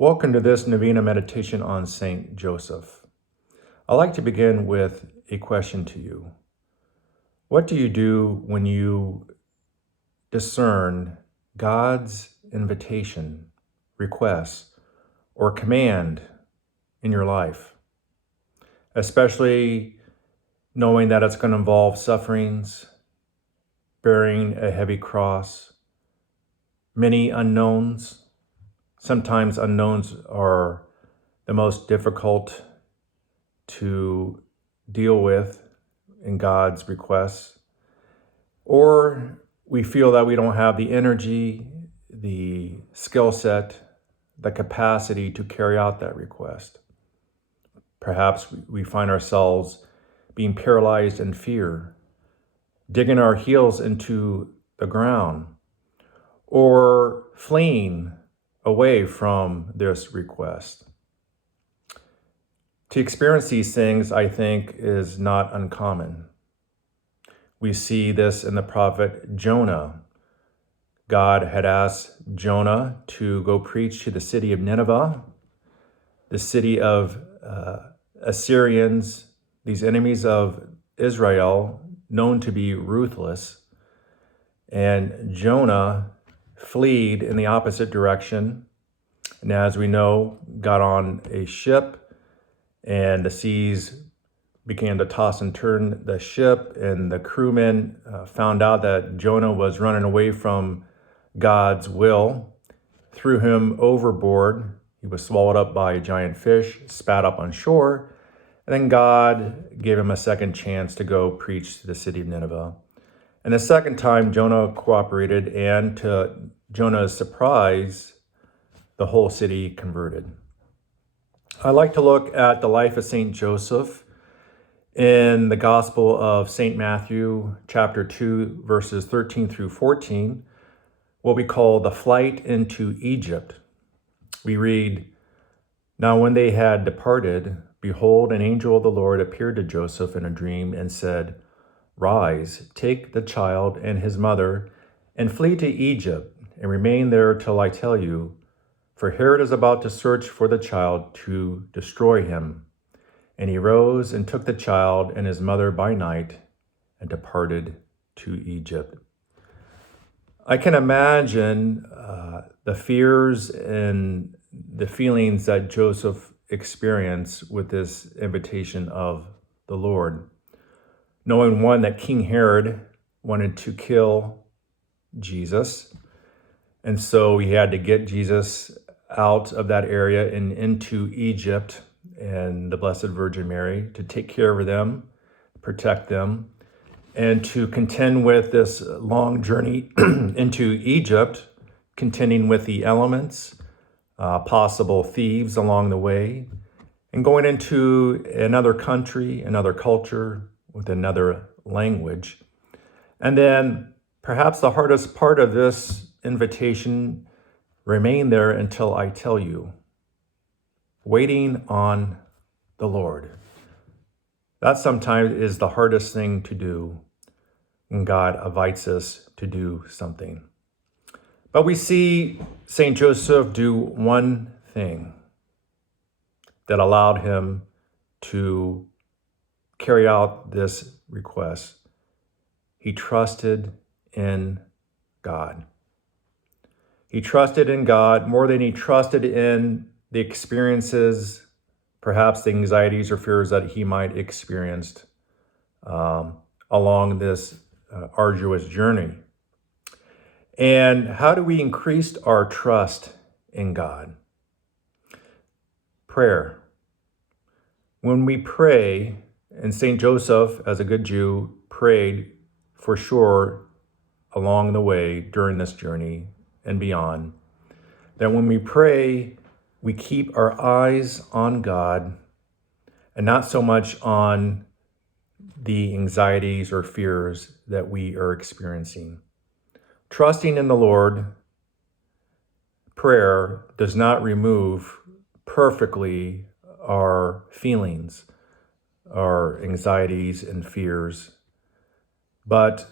Welcome to this Novena meditation on Saint Joseph. I'd like to begin with a question to you. What do you do when you discern God's invitation, request, or command in your life? Especially knowing that it's going to involve sufferings, bearing a heavy cross, many unknowns. Sometimes unknowns are the most difficult to deal with in God's requests. Or we feel that we don't have the energy, the skill set, the capacity to carry out that request. Perhaps we find ourselves being paralyzed in fear, digging our heels into the ground, or fleeing away from this request. To experience these things, I think, is not uncommon. We see this in the prophet Jonah. God had asked Jonah to go preach to the city of Nineveh, the city of Assyrians, these enemies of Israel, known to be ruthless. And Jonah fled in the opposite direction, and as we know, got on a ship, and the seas began to toss and turn the ship, and the crewmen found out that Jonah was running away from God's will, threw him overboard. He was swallowed up by a giant fish, spat up on shore, and then God gave him a second chance to go preach to the city of Nineveh. And the second time, Jonah cooperated, and to Jonah's surprise, the whole city converted. I like to look at the life of Saint Joseph in the Gospel of Saint Matthew, chapter 2, verses 13 through 14, what we call the flight into Egypt. We read, "Now when they had departed, behold, an angel of the Lord appeared to Joseph in a dream and said, 'Rise, take the child and his mother, and flee to Egypt, and remain there till I tell you, for Herod is about to search for the child to destroy him.' And he rose and took the child and his mother by night and departed to Egypt." I can imagine the fears and the feelings that Joseph experienced with this invitation of the Lord. Knowing, one, that King Herod wanted to kill Jesus, and so he had to get Jesus out of that area and into Egypt and the Blessed Virgin Mary to take care of them, protect them, and to contend with this long journey into Egypt, contending with the elements, possible thieves along the way, and going into another country, another culture, with another language. And then perhaps the hardest part of this invitation: remain there until I tell you. Waiting on the Lord. That sometimes is the hardest thing to do when God invites us to do something. But we see St. Joseph do one thing that allowed him to carry out this request. He trusted in God. He trusted in God more than he trusted in the experiences, perhaps the anxieties or fears that he might experience along this arduous journey. And how do we increase our trust in God? Prayer. When we pray, and St. Joseph, as a good Jew, prayed for sure along the way during this journey and beyond, that when we pray, we keep our eyes on God and not so much on the anxieties or fears that we are experiencing. Trusting in the Lord, prayer does not remove perfectly our feelings, our anxieties and fears, but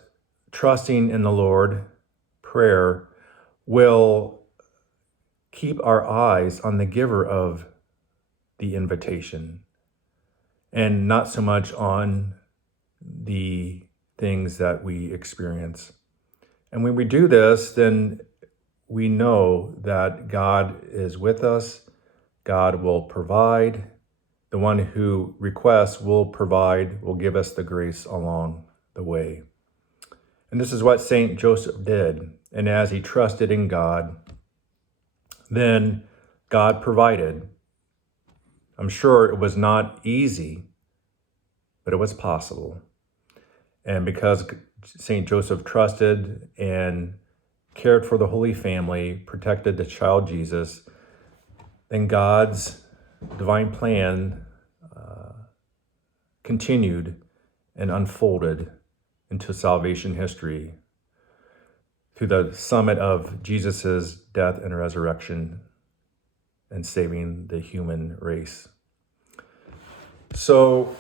trusting in the Lord, prayer will keep our eyes on the giver of the invitation and not so much on the things that we experience. And when we do this, then we know that God is with us. God will provide. The one who requests will provide, will give us the grace along the way. And this is what St. Joseph did. And as he trusted in God, then God provided. I'm sure it was not easy, but it was possible. And because St. Joseph trusted and cared for the Holy Family, protected the child Jesus, then God's divine plan continued and unfolded into salvation history through the summit of Jesus's death and resurrection and saving the human race. So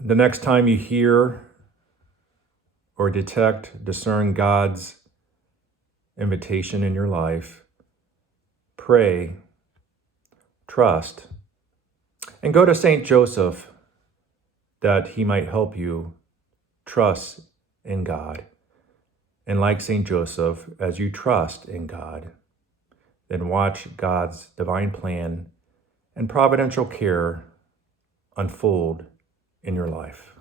the next time you hear or discern God's invitation in your life, pray, trust, and go to St. Joseph that he might help you trust in God. And like St. Joseph, as you trust in God, then watch God's divine plan and providential care unfold in your life.